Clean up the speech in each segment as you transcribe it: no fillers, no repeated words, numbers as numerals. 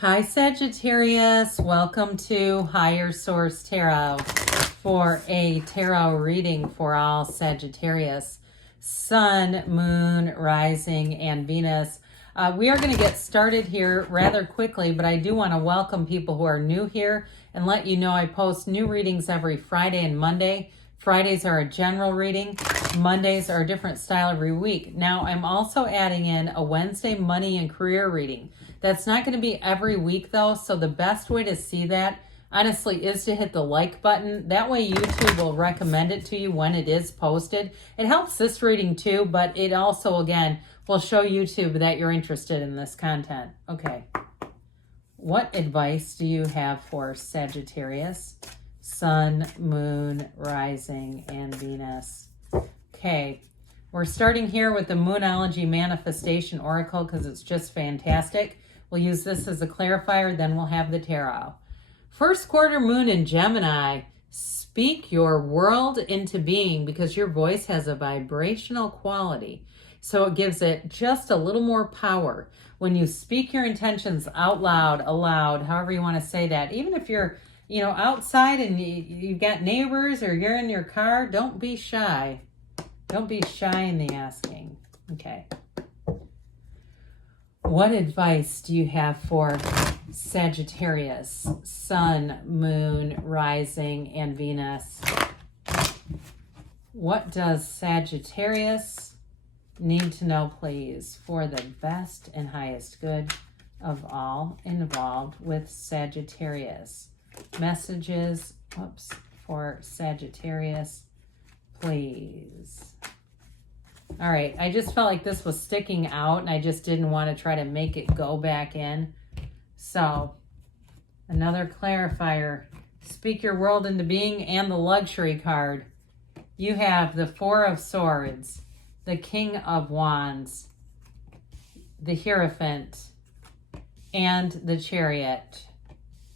Hi Sagittarius, welcome to Higher Source Tarot for a tarot reading for all Sagittarius, Sun, Moon, Rising, and Venus. We are going to get started here rather quickly, but I do want to welcome people who are new here and let you know I post new readings every Friday and Monday. Fridays are a general reading. Mondays are a different style every week. Now, I'm also adding in a Wednesday money and career reading. That's not going to be every week, though, so the best way to see that, honestly, is to hit the like button. That way, YouTube will recommend it to you when it is posted. It helps this reading, too, but it also, again, will show YouTube that you're interested in this content. Okay. What advice do you have for Sagittarius? Sun, Moon, Rising, and Venus. Okay, we're starting here with the Moonology Manifestation Oracle because it's just fantastic. We'll use this as a clarifier, then we'll have the tarot. First quarter moon in Gemini. Speak your world into being because your voice has a vibrational quality. So it gives it just a little more power. When you speak your intentions out loud, aloud, however you want to say that, even if you're outside and you've got neighbors or you're in your car, don't be shy. Don't be shy in the asking. Okay. What advice do you have for Sagittarius, Sun, Moon, Rising, and Venus? What does Sagittarius need to know, please, for the best and highest good of all involved with Sagittarius? Messages, for Sagittarius, please. All right, I just felt like this was sticking out and I just didn't want to try to make it go back in. So, another clarifier. Speak your world into being and the luxury card. You have the Four of Swords, the King of Wands, the Hierophant, and the Chariot.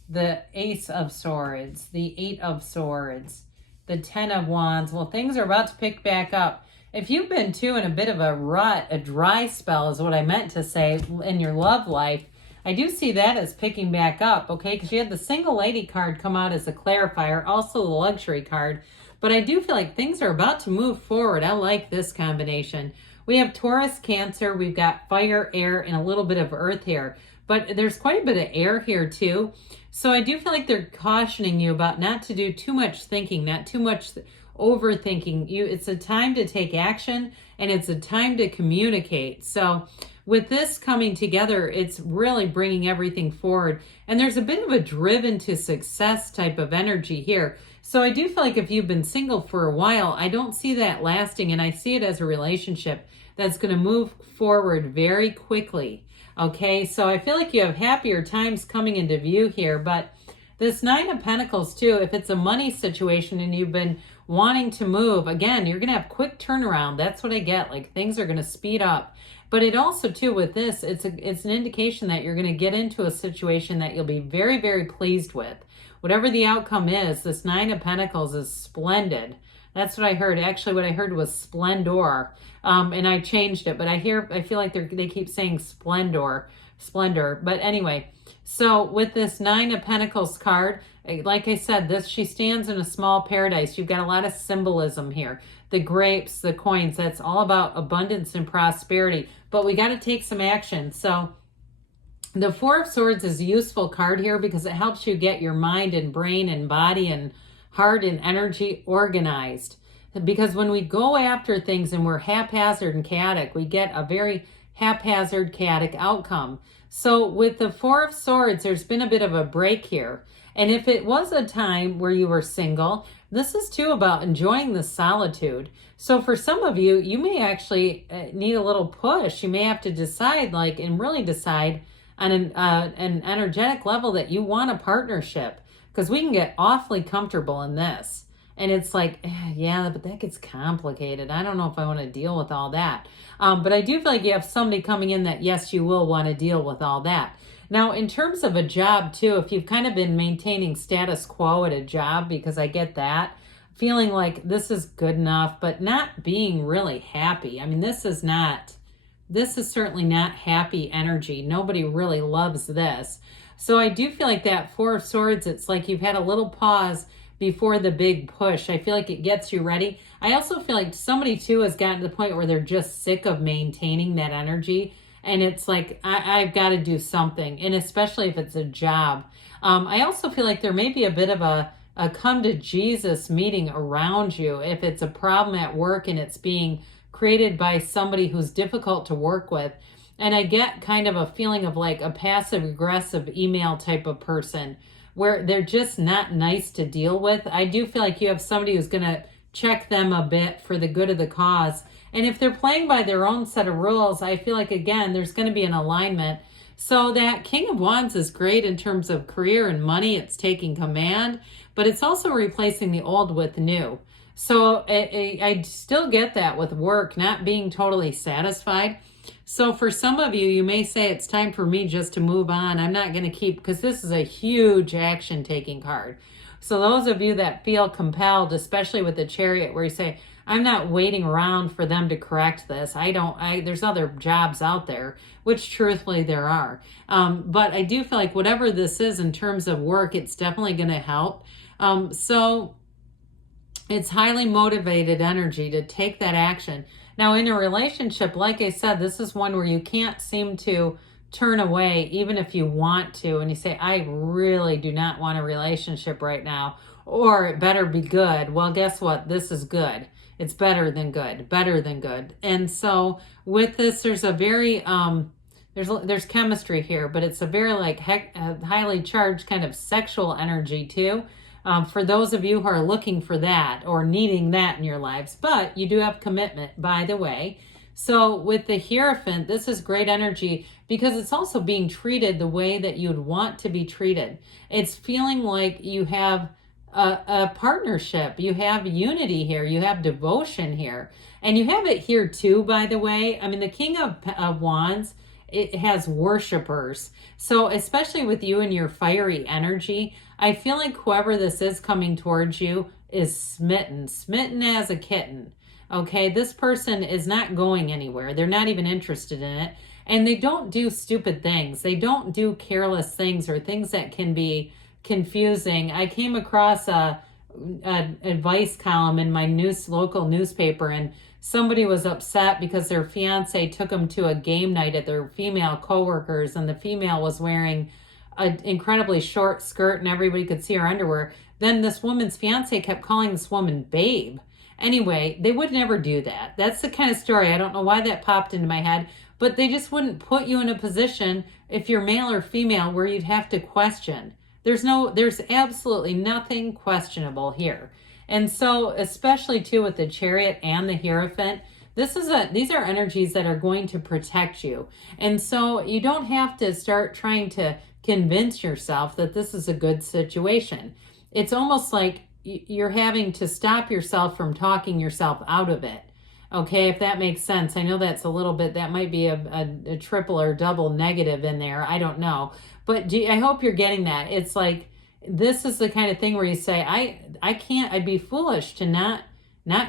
The Ace of Swords, the Eight of Swords, the Ten of Wands. Well, things are about to pick back up. If you've been too in a bit of a rut, a dry spell is what I meant to say in your love life, I do see that as picking back up, okay? Because you had the Single Lady card come out as a clarifier, also the Luxury card. But I do feel like things are about to move forward. I like this combination. We have Taurus, Cancer, we've got fire, air, and a little bit of earth here. But there's quite a bit of air here too. So I do feel like they're cautioning you about not to do too much thinking, not too much overthinking. It's a time to take action and it's a time to communicate. So with this coming together, it's really bringing everything forward. And there's a bit of a driven to success type of energy here. So I do feel like if you've been single for a while, I don't see that lasting, and I see it as a relationship that's going to move forward very quickly. Okay, so I feel like you have happier times coming into view here, but this Nine of Pentacles too, if it's a money situation and you've been wanting to move, again, you're going to have quick turnaround. That's what I get, like things are going to speed up. But it also too, with this, it's an indication that you're going to get into a situation that you'll be very, very pleased with. Whatever the outcome is, this Nine of Pentacles is splendid. That's what I heard. Actually, what I heard was splendor, and I changed it. But I feel like they keep saying splendor. But anyway, so with this Nine of Pentacles card, like I said, she stands in a small paradise. You've got a lot of symbolism here. The grapes, the coins, that's all about abundance and prosperity. But we got to take some action. So the Four of Swords is a useful card here because it helps you get your mind and brain and body and heart and energy organized. Because when we go after things and we're haphazard and chaotic, we get a very haphazard, chaotic outcome. So with the Four of Swords, there's been a bit of a break here. And if it was a time where you were single, this is too about enjoying the solitude. So for some of you, you may actually need a little push. You may have to decide, and really decide on an energetic level that you want a partnership. Because we can get awfully comfortable in this. And it's like, yeah, but that gets complicated. I don't know if I want to deal with all that. But I do feel like you have somebody coming in that, yes, you will want to deal with all that. Now, in terms of a job, too, if you've kind of been maintaining status quo at a job, because I get that, feeling like this is good enough, but not being really happy. I mean, this is not this is certainly not happy energy. Nobody really loves this. So I do feel like that Four of Swords, it's like you've had a little pause before the big push. I feel like it gets you ready. I also feel like somebody too has gotten to the point where they're just sick of maintaining that energy. And it's like, I've got to do something. And especially if it's a job. I also feel like there may be a bit of a come to Jesus meeting around you. If it's a problem at work and it's being created by somebody who's difficult to work with. And I get kind of a feeling of like a passive aggressive email type of person where they're just not nice to deal with. I do feel like you have somebody who's going to check them a bit for the good of the cause. And if they're playing by their own set of rules, I feel like, again, there's going to be an alignment. So that King of Wands is great in terms of career and money. It's taking command, but it's also replacing the old with new. So I still get that with work, not being totally satisfied. So for some of you, you may say it's time for me just to move on. I'm not going to keep, because this is a huge action taking card. So those of you that feel compelled, especially with the Chariot, where you say, I'm not waiting around for them to correct this. There's other jobs out there, which truthfully there are. But I do feel like whatever this is in terms of work, it's definitely going to help. So it's highly motivated energy to take that action. Now in a relationship, like I said, this is one where you can't seem to turn away, even if you want to, and you say, I really do not want a relationship right now, or it better be good. Well, guess what? This is good. It's better than good, better than good. And so with this, there's a very, there's chemistry here, but it's a very like highly charged kind of sexual energy too. For those of you who are looking for that or needing that in your lives, but you do have commitment, by the way. So with the Hierophant, this is great energy because it's also being treated the way that you'd want to be treated. It's feeling like you have a partnership, you have unity here, you have devotion here, and you have it here too, by the way. I mean, the King of Wands, it has worshipers. So especially with you and your fiery energy, I feel like whoever this is coming towards you is smitten as a kitten. Okay, this person is not going anywhere. They're not even interested in it. And they don't do stupid things. They don't do careless things or things that can be confusing. I came across a advice column in my local newspaper, and somebody was upset because their fiance took them to a game night at their female coworkers, and the female was wearing an incredibly short skirt and everybody could see her underwear. Then this woman's fiance kept calling this woman babe. Anyway, they would never do that. That's the kind of story. I don't know why that popped into my head, but they just wouldn't put you in a position, if you're male or female, where you'd have to question. There's absolutely nothing questionable here. And so, especially too with the Chariot and the Hierophant, these are energies that are going to protect you. And so you don't have to start trying to convince yourself that this is a good situation. It's almost like you're having to stop yourself from talking yourself out of it. Okay, if that makes sense. I know that's a little bit, that might be a triple or double negative in there. I don't know. But I hope you're getting that. It's like, this is the kind of thing where you say, I can't, I'd be foolish to not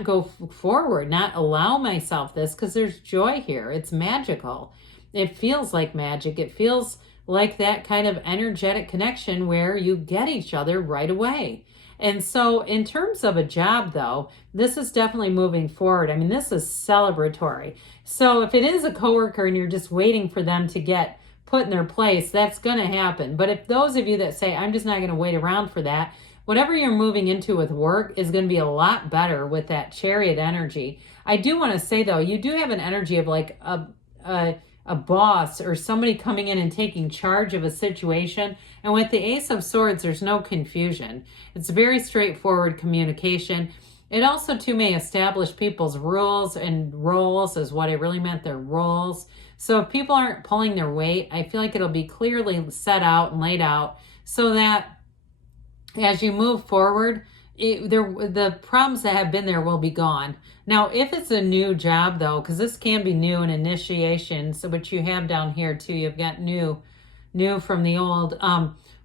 go forward, not allow myself this, because there's joy here. It's magical. It feels like magic. It feels like that kind of energetic connection where you get each other right away. And so in terms of a job, though, this is definitely moving forward. I mean, this is celebratory. So if it is a coworker and you're just waiting for them to get put in their place, that's going to happen. But if those of you that say, I'm just not going to wait around for that, whatever you're moving into with work is going to be a lot better with that Chariot energy. I do want to say, though, you do have an energy of like a boss or somebody coming in and taking charge of a situation. And with the Ace of Swords, there's no confusion. It's very straightforward communication. It also, too, may establish people's rules and roles, is what it really meant, their roles. So if people aren't pulling their weight, I feel like it'll be clearly set out and laid out so that as you move forward, the problems that have been there will be gone. Now, if it's a new job, though, because this can be new and initiation, so which you have down here too, you've got new from the old.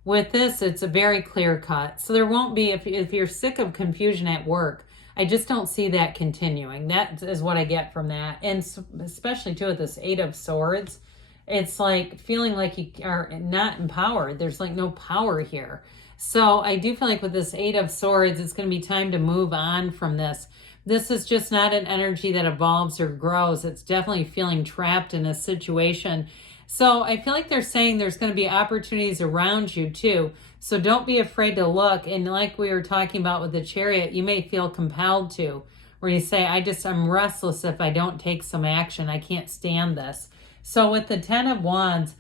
With this, it's a very clear cut. So there won't be, if you're sick of confusion at work, I just don't see that continuing. That is what I get from that. And especially too with this Eight of Swords, it's like feeling like you are not empowered. There's like no power here. So I do feel like with this Eight of Swords, it's going to be time to move on from this. This is just not an energy that evolves or grows. It's definitely feeling trapped in a situation. So I feel like they're saying there's going to be opportunities around you too. So don't be afraid to look. And like we were talking about with the Chariot, you may feel compelled to, where you say, I'm restless if I don't take some action. I can't stand this. So with the Ten of Wands,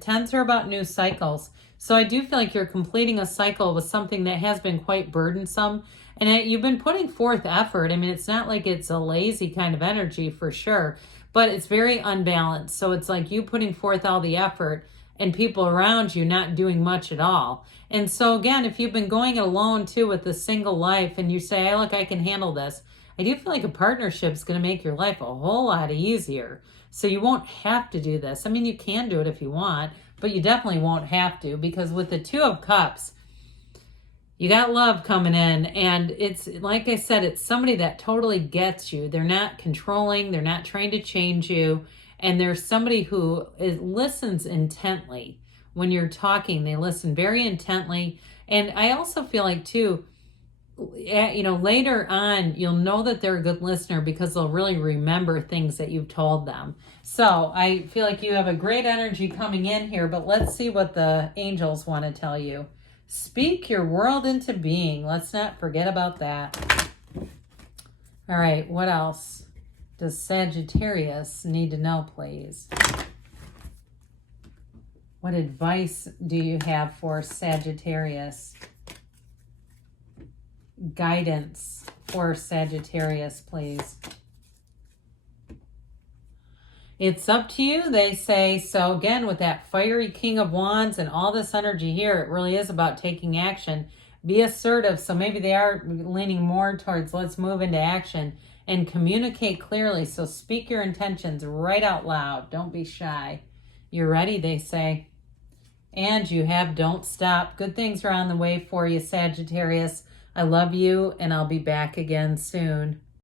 tens are about new cycles. So I do feel like you're completing a cycle with something that has been quite burdensome. And you've been putting forth effort. I mean, it's not like it's a lazy kind of energy for sure, but it's very unbalanced. So it's like you putting forth all the effort and people around you not doing much at all. And so again, if you've been going it alone too with the single life and you say, hey, look, I can handle this. I do feel like a partnership is going to make your life a whole lot easier. So you won't have to do this. I mean, you can do it if you want, but you definitely won't have to, because with the Two of Cups, you got love coming in, and it's like I said, it's somebody that totally gets you. They're not controlling, they're not trying to change you, and there's somebody who listens intently when you're talking. They listen very intently. And I also feel like too, later on, you'll know that they're a good listener because they'll really remember things that you've told them. So I feel like you have a great energy coming in here, but let's see what the angels want to tell you. Speak your world into being. Let's not forget about that. All right, what else does Sagittarius need to know, please? What advice do you have for Sagittarius? Guidance for Sagittarius, please. It's up to you, they say. So again, with that fiery King of Wands and all this energy here, it really is about taking action. Be assertive. So maybe they are leaning more towards let's move into action and communicate clearly. So speak your intentions right out loud. Don't be shy. You're ready, they say. And you have don't stop. Good things are on the way for you, Sagittarius. I love you, and I'll be back again soon.